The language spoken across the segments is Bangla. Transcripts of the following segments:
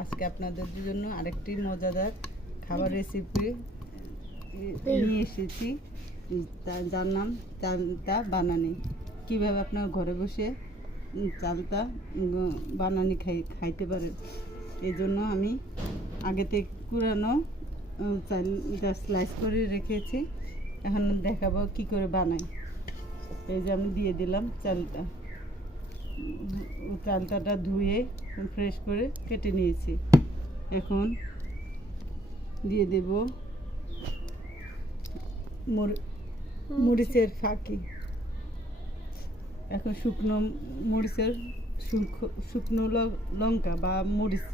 আজকে আপনাদের জন্য আরেকটি মজাদার খাবার রেসিপি নিয়ে এসেছি, যার নাম চালতা বানানি। কীভাবে আপনার ঘরে বসে চালতা বানানি খাইতে পারেন। এই জন্য আমি আগে থেকে কুড়ানো চালটা স্লাইস করে রেখেছি। এখন দেখাবো কি করে বানাই। এই যে আমি দিয়ে দিলাম চালতাটা ধুয়ে ফ্রেশ করে কেটে নিয়েছি। এখন দিয়ে দেব মরিচের ফাঁকি। এখন শুকনো মরিচের শুকনো লঙ্কা বা মরিচ।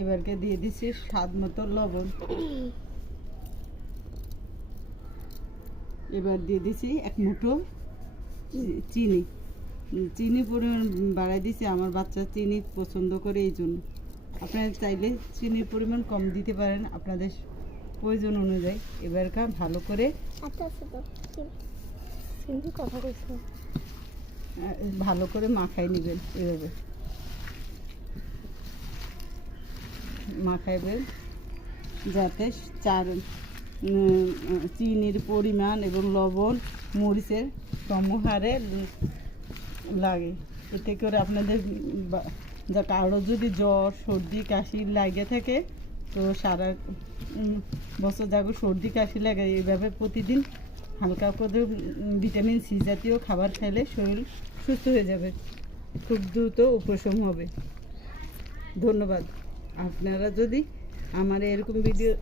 এবারকে দিয়ে দিচ্ছি স্বাদ মতো লবণ। এবার দিয়ে দিচ্ছি এক মুঠো চিনি পরিমাণ বাড়াই দিয়েছি। আমার বাচ্চা চিনি পছন্দ করে, এই জন্য আপনারা চাইলে চিনির পরিমাণ কম দিতে পারেন আপনাদের প্রয়োজন অনুযায়ী। এবারকার ভালো করে ভালো করে মাখাই নেবেন। এভাবে মাখাইবেন যাতে চিনির পরিমাণ এবং লবণ মরিচের সমহারে লাগে। এতে করে আপনাদের যা কারো যদি জ্বর সর্দি কাশি লাগে থাকে, তো সারা বছর যাগো সর্দি কাশি লাগে, এইভাবে প্রতিদিন হালকা করে ভিটামিন সি জাতীয় খাবার খাইলে শরীর সুস্থ হয়ে যাবে, খুব দ্রুত উপশম হবে। ধন্যবাদ। আপনারা যদি আমার এরকম ভিডিও